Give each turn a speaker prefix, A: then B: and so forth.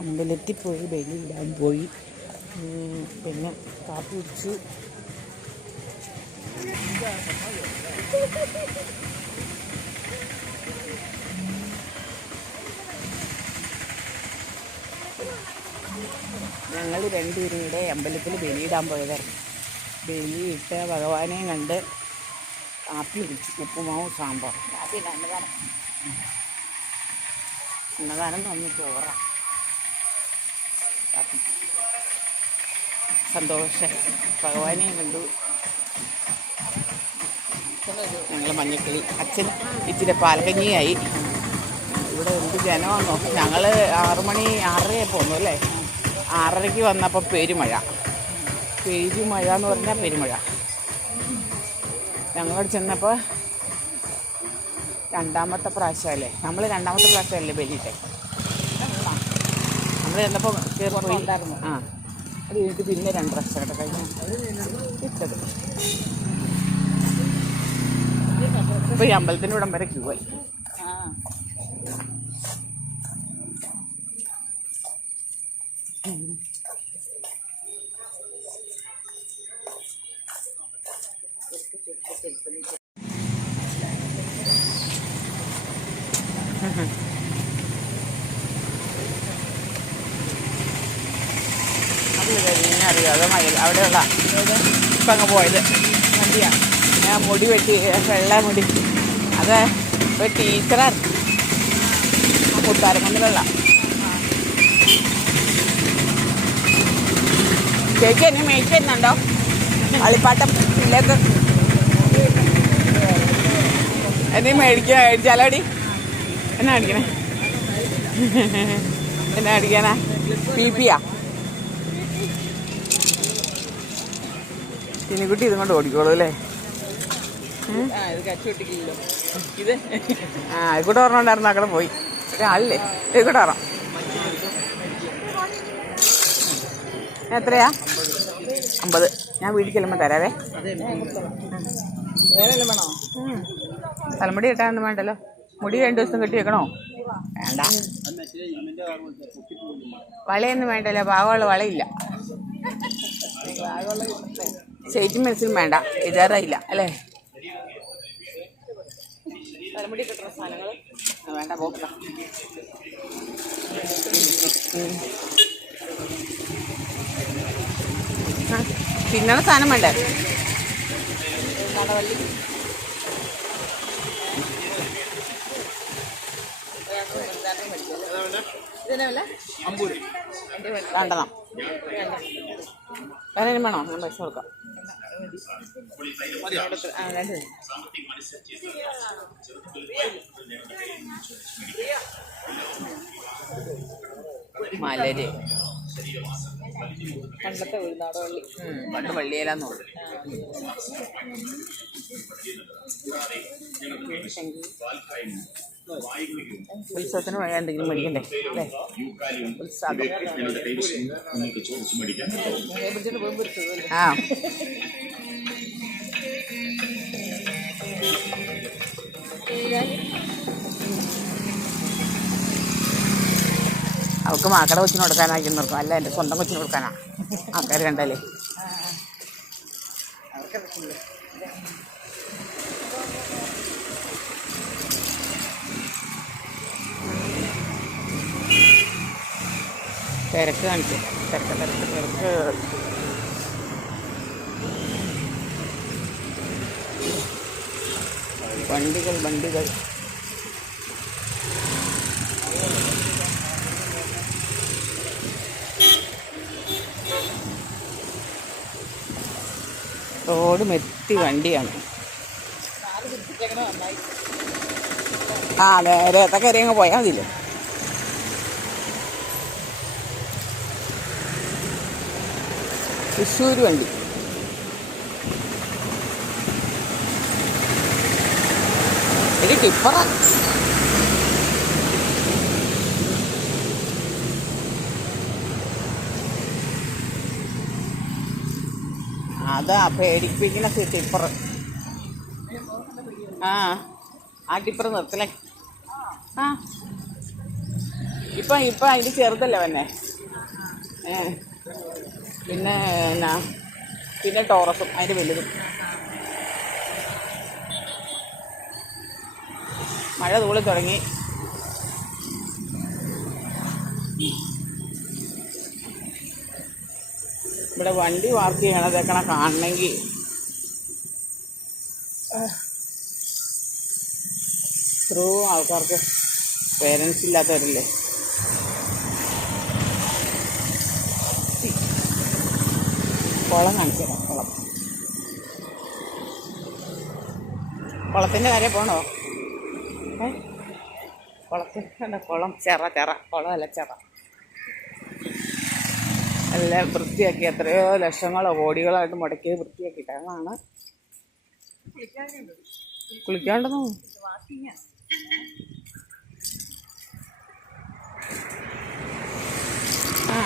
A: അമ്പലത്തിൽ പോയി ബലിയിടാൻ പോയി. പിന്നെ കാപ്പി കുടിച്ചു. ഞങ്ങൾ രണ്ടുപേരും കൂടെ അമ്പലത്തിൽ ബലിയിടാൻ പോയതായിരുന്നു. ബലിയിട്ട് ഭഗവാനെയും കണ്ട് കാപ്പി കുടിച്ചു ഉപ്പുമാവും സാമ്പാറും. കാപ്പി ഇല്ല, അന്നദാനം തോന്നി ചോറ. സന്തോഷം. ഭഗവാനെയും കണ്ടു. ഞങ്ങൾ മഞ്ഞക്കിളി. അച്ഛൻ ഇച്ചിരി പാൽക്കഞ്ഞിയായി. ഇവിടെ എന്ത് ജനമാണോ ഞങ്ങൾ ആറുമണി ആറരയെ പോന്നു അല്ലേ? ആറരയ്ക്ക് വന്നപ്പോൾ പെരുമഴ. പെരുമഴ എന്ന് പറഞ്ഞാൽ പെരുമഴ. ഞങ്ങളോട് ചെന്നപ്പോൾ രണ്ടാമത്തെ പ്രാവശ്യമല്ലേ? നമ്മൾ രണ്ടാമത്തെ പ്രാവശ്യമല്ലേ ബലിയിട്ടെ നമ്മൾ ചെന്നപ്പോൾ പോയി. ആ. അത് കഴിഞ്ഞിട്ട് പിന്നെ രണ്ട് പ്രാവശ്യം കേട്ടോ കഴിഞ്ഞ ഇട്ടത്. ഇപ്പോൾ ഈ അമ്പലത്തിന്റെ ഇവിടം വരെ ക്യൂ ആയി. വെട്ടി മുടി ചേച്ചി എന്നെ മേടിച്ച് തരുന്നുണ്ടോ കളിപ്പാട്ടം പിള്ളേർക്ക് എന്നെ മേടിക്കാൻ മേടിച്ചാലോടി എന്നാ അടിക്കണേ? എന്നാ അടിക്കാനാ? പി പിയാ ചിനിക്കുട്ടി ഇതും കൊണ്ട് ഓടിക്കോളൂ അല്ലേ
B: ഇത്
A: ആ ഇവിടെ പറഞ്ഞോണ്ടായിരുന്നു അവിടെ പോയി. അല്ലേ ഇവിടെ പറഞ്ഞ എത്രയാ? അമ്പത്. ഞാൻ വീട്ടിൽ ചെല്ലുമ്പോൾ തരാവേ. തലമുടി കെട്ടാനൊന്നും വേണ്ടല്ലോ? മുടി രണ്ടു ദിവസം കെട്ടി വെക്കണോ? വേണ്ട. വളയൊന്നും വേണ്ടല്ലോ പാവമുള്ള വളയില്ല. ശരിക്കും മനസ്സിലും വേണ്ട ഇതേറായില്ല അല്ലേ? തലമുടി വേണ്ട പോക്കണ്ട ആ, തിന്നണ സാധനം വേണ്ടേ?
B: ഇതിനെ വില
A: രണ്ടെണ്ണം. വേറെ വേണോ? ഞാൻ പൈസ കൊടുക്കാം. മലര്.
B: പണ്ടത്തെ ഒരു നാടവള്ളി
A: ഉം, പണ്ട് വള്ളിയിലാന്ന് തോന്നുന്നു. ഉത്സവത്തിന് വഴി എന്തെങ്കിലും മേടിക്കണ്ടേ അല്ലേ?
B: ഉത്സവം
A: ആ. അവൾക്ക് മാക്കട കൊച്ചിന് കൊടുക്കാനായി നിർക്കും അല്ല എന്റെ സ്വന്തം കൊച്ചിന് കൊടുക്കാനാ. ആൾക്കാർ കണ്ടല്ലേ തിരക്ക് കാണിച്ചു. തിരക്ക് തിരക്ക് തിരക്ക്. വണ്ടികൾ വണ്ടികൾ. റോഡ് മെത്തി വണ്ടിയാണ്. ആ നേരെ അങ്ങ് പോയാൽ മതിയല്ലോ. തൃശ്ശൂർ വണ്ടി. ഇത് ടിപ്പറ അതാ പേടിപ്പിക്കുന്ന ടിപ്പർ ആ ആ ടിപ്പർ നിർത്തലേ ആ. ഇപ്പം ഇപ്പം അതിന് ചെറുതല്ലേ വന്നെ? ഏ. പിന്നെ എന്നാ? പിന്നെ ടോറസും അതിന്റെ വലുതും. മഴ തൂളി തുടങ്ങി. ഇവിടെ വണ്ടി പാർക്ക് ചെയ്യണതൊക്കെ കാണണമെങ്കിൽ. ത്രൂ ആൾക്കാർക്ക് പേരൻസ് ഇല്ലാത്തവരില്ലേ? കുളം കാണിച്ചു തരാം കുളം. കുളത്തിന്റെ വരെ പോണോ? ഏ? കുളത്തിന്റെ കുളം ചെറ ചെറ. കുളമല്ല ചെറ. എല്ലാം വൃത്തിയാക്കി എത്രയോ ലക്ഷങ്ങളോ കോടികളായിട്ട് മുടക്കി വൃത്തിയാക്കിയിട്ട് അതാണ് കുളിക്കാണ്ടെന്നോ ആ.